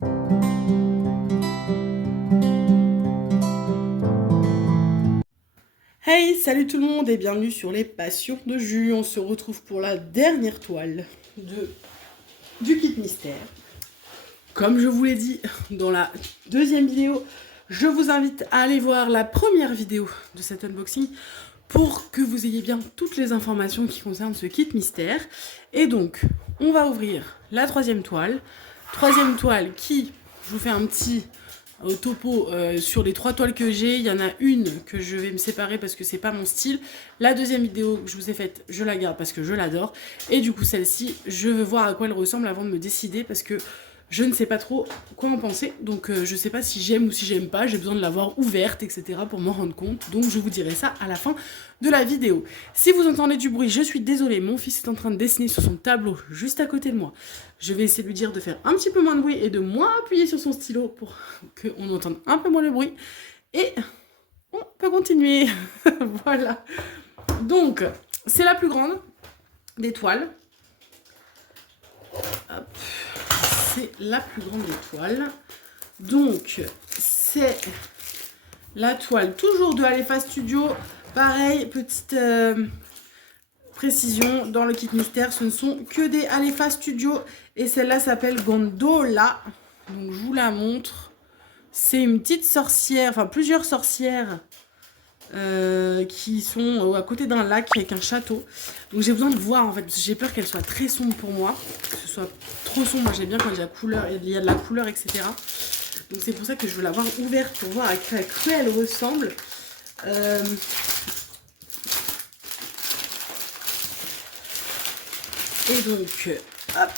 Hey, salut tout le monde et bienvenue sur les Passions de Jus. On se retrouve pour la dernière toile du kit mystère. Comme je vous l'ai dit dans la deuxième vidéo, je vous invite à aller voir la première vidéo de cet unboxing pour que vous ayez bien toutes les informations qui concernent ce kit mystère. Et donc, on va ouvrir la troisième toile. Troisième toile qui, je vous fais un petit topo sur les 3 toiles que j'ai. Il y en a une que je vais me séparer parce que c'est pas mon style. La deuxième vidéo que je vous ai faite, je la garde parce que je l'adore. Et du coup, celle-ci, je veux voir à quoi elle ressemble avant de me décider parce que je ne sais pas trop quoi en penser, donc je sais pas si j'aime ou si j'aime pas, j'ai besoin de l'avoir ouverte, etc. pour m'en rendre compte, donc je vous dirai ça à la fin de la vidéo. Si vous entendez du bruit, je suis désolée, mon fils est en train de dessiner sur son tableau juste à côté de moi. Je vais essayer de lui dire de faire un petit peu moins de bruit et de moins appuyer sur son stylo pour qu'on entende un peu moins le bruit. Et on peut continuer. Voilà. Donc, c'est la plus grande des toiles. Hop. C'est la plus grande étoile. Donc, c'est la toile toujours de Alefa Studio. Pareil, petite précision, dans le kit mystère, ce ne sont que des Alefa Studio. Et celle-là s'appelle Gondola. Donc, je vous la montre. C'est une petite sorcière, enfin plusieurs sorcières qui sont à côté d'un lac avec un château. Donc j'ai besoin de voir en fait, parce que j'ai peur qu'elle soit très sombre pour moi, que ce soit trop sombre. Moi j'aime bien quand il y a de la couleur, il y a de la couleur, etc. Donc c'est pour ça que je veux l'avoir ouverte pour voir à quoi elle ressemble. Et donc, hop.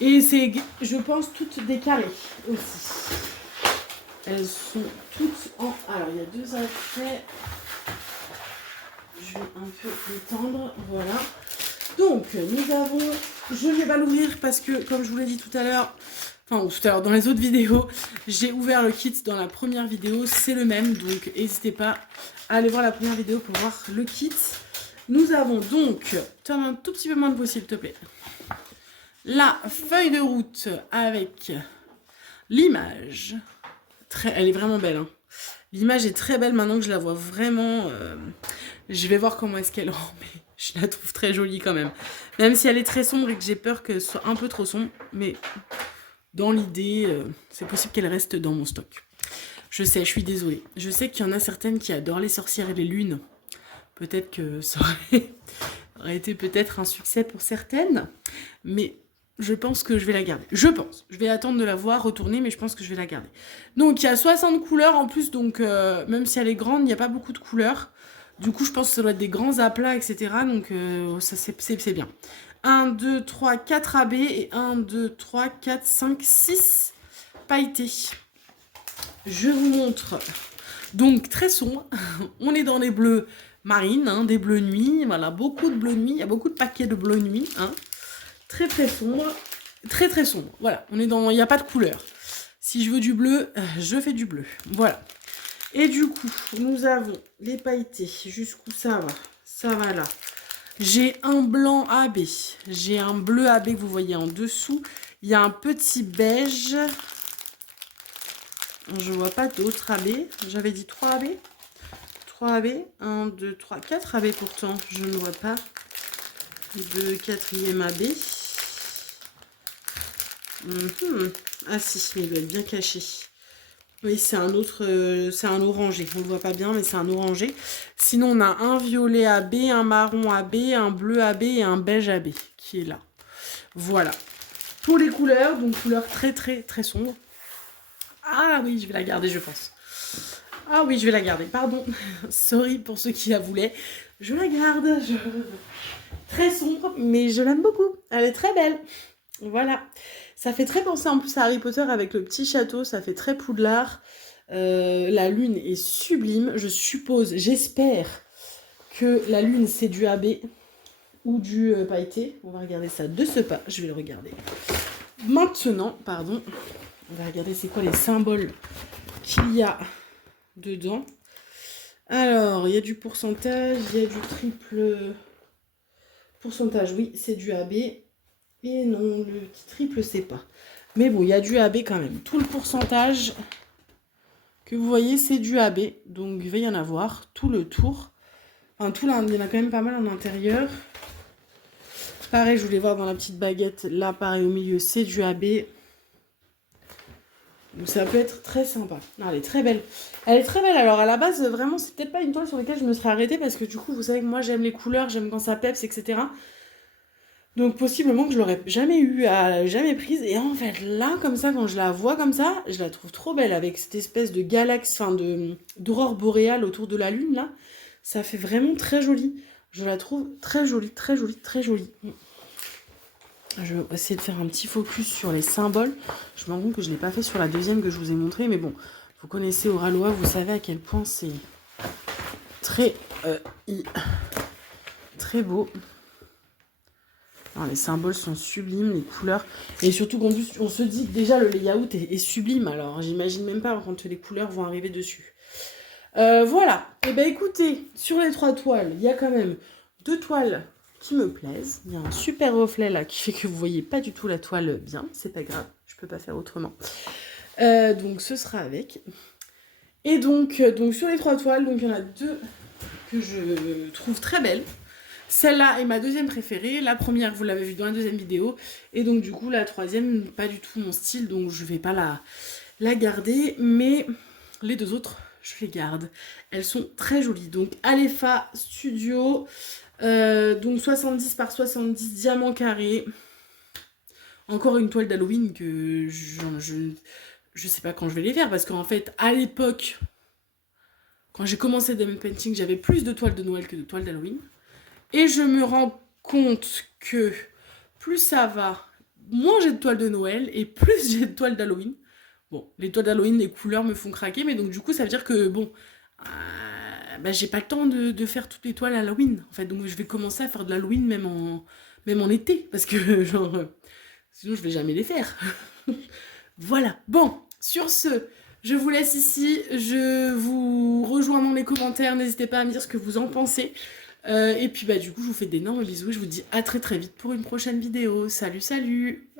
Et c'est, je pense, toutes décalées aussi. Elles sont toutes en... Alors, il y a 2 attraits. Je vais un peu l'étendre. Voilà. Donc, nous avons... Je ne vais pas l'ouvrir parce que, comme je vous l'ai dit tout à l'heure, enfin, tout à l'heure, dans les autres vidéos, j'ai ouvert le kit dans la première vidéo. C'est le même, donc n'hésitez pas à aller voir la première vidéo pour voir le kit. Nous avons donc... Tourne un tout petit peu moins de bruit, s'il te plaît. La feuille de route avec l'image... Elle est vraiment belle. Hein. L'image est très belle maintenant que je la vois vraiment. Je vais voir comment est-ce qu'elle rend, mais je la trouve très jolie quand même. Même si elle est très sombre et que j'ai peur qu'elle soit un peu trop sombre. Mais dans l'idée, c'est possible qu'elle reste dans mon stock. Je sais, je suis désolée. Je sais qu'il y en a certaines qui adorent les sorcières et les lunes. Peut-être que ça aurait été peut-être un succès pour certaines. Mais... je pense que je vais la garder. Je pense. Je vais attendre de la voir retourner, mais je pense que je vais la garder. Donc, il y a 60 couleurs en plus. Donc, même si elle est grande, il n'y a pas beaucoup de couleurs. Du coup, je pense que ça doit être des grands aplats, etc. Donc, ça c'est bien. 1, 2, 3, 4 AB et 1, 2, 3, 4, 5, 6 pailletés. Je vous montre. Donc, très sombre. On est dans les bleus marines, hein, des bleus nuit. Voilà, beaucoup de bleus nuit. Il y a beaucoup de paquets de bleus nuit, hein. Très très sombre, très très sombre. Voilà, on est dans, il n'y a pas de couleur. Si je veux du bleu, je fais du bleu. Voilà. Et du coup, nous avons les pailletés. Jusqu'où ça va? Ça va là. J'ai un blanc AB. J'ai un bleu AB que vous voyez en dessous. Il y a un petit beige. Je vois pas d'autres AB. J'avais dit 3 AB. 3 AB. 1, 2, 3, 4 AB pourtant. Je ne vois pas. De 4e AB. Ah si, mais il doit être bien caché. Oui, c'est un autre, c'est un orangé. On ne le voit pas bien, mais c'est un orangé. Sinon, on a un violet AB, un marron AB, un bleu AB et un beige AB qui est là. Voilà. Pour les couleurs, donc couleurs très très très sombres. Ah oui, je vais la garder, je pense. Ah oui, je vais la garder, pardon. Sorry pour ceux qui la voulaient. Je la garde. Très sombre, mais je l'aime beaucoup. Elle est très belle. Voilà. Ça fait très penser en plus à Harry Potter avec le petit château. Ça fait très Poudlard. La lune est sublime. Je suppose, j'espère que la lune c'est du AB ou du pailleté. On va regarder ça de ce pas. Je vais le regarder. Maintenant, pardon. On va regarder c'est quoi les symboles qu'il y a dedans. Alors, il y a du pourcentage, il y a du triple pourcentage, oui, c'est du AB. Et non, le triple, c'est pas. Mais bon, il y a du AB quand même. Tout le pourcentage que vous voyez, c'est du AB. Donc, il va y en avoir tout le tour. Enfin, tout là, il y en a quand même pas mal en intérieur. Pareil, je voulais voir dans la petite baguette. Là, pareil, au milieu, c'est du AB. Donc, ça peut être très sympa. Non, elle est très belle. Elle est très belle. Alors, à la base, vraiment, c'est peut-être pas une toile sur laquelle je me serais arrêtée. Parce que du coup, vous savez que moi, j'aime les couleurs. J'aime quand ça peps, etc. Donc possiblement que je l'aurais jamais eu, jamais prise. Et en fait là, comme ça, quand je la vois comme ça, je la trouve trop belle avec cette espèce de galaxie, enfin d'aurore boréale autour de la lune là. Ça fait vraiment très joli. Je la trouve très jolie, très jolie, très jolie. Je vais essayer de faire un petit focus sur les symboles. Je me rends compte que je ne l'ai pas fait sur la deuxième que je vous ai montré. Mais bon, vous connaissez Oraloa, vous savez à quel point c'est très, très beau. Alors, les symboles sont sublimes, les couleurs. Et surtout qu'en plus, on se dit que déjà le layout est sublime. Alors, j'imagine même pas quand les couleurs vont arriver dessus. Voilà. Et ben écoutez, sur les 3 toiles, il y a quand même 2 toiles qui me plaisent. Il y a un super reflet là qui fait que vous voyez pas du tout la toile bien. C'est pas grave, je peux pas faire autrement. Donc, ce sera avec. Et donc sur les 3 toiles, donc il y en a 2 que je trouve très belles. Celle-là est ma deuxième préférée. La première, vous l'avez vue dans la deuxième vidéo. Et donc, du coup, la troisième, pas du tout mon style. Donc, je vais pas la garder. Mais les 2 autres, je les garde. Elles sont très jolies. Donc, Alefa Studio. Donc, 70 par 70 diamants carrés. Encore une toile d'Halloween que je sais pas quand je vais les faire. Parce qu'en fait, à l'époque, quand j'ai commencé Diamond Painting, j'avais plus de toiles de Noël que de toiles d'Halloween. Et je me rends compte que plus ça va, moins j'ai de toiles de Noël et plus j'ai de toiles d'Halloween. Bon, les toiles d'Halloween, les couleurs me font craquer, mais donc du coup, ça veut dire que, bon, j'ai pas le temps de faire toutes les toiles Halloween. En fait, donc je vais commencer à faire de l'Halloween même en été, parce que, genre, sinon je vais jamais les faire. Voilà. Bon, sur ce, je vous laisse ici. Je vous rejoins dans les commentaires. N'hésitez pas à me dire ce que vous en pensez. Et puis bah du coup je vous fais d'énormes bisous et je vous dis à très très vite pour une prochaine vidéo. Salut salut.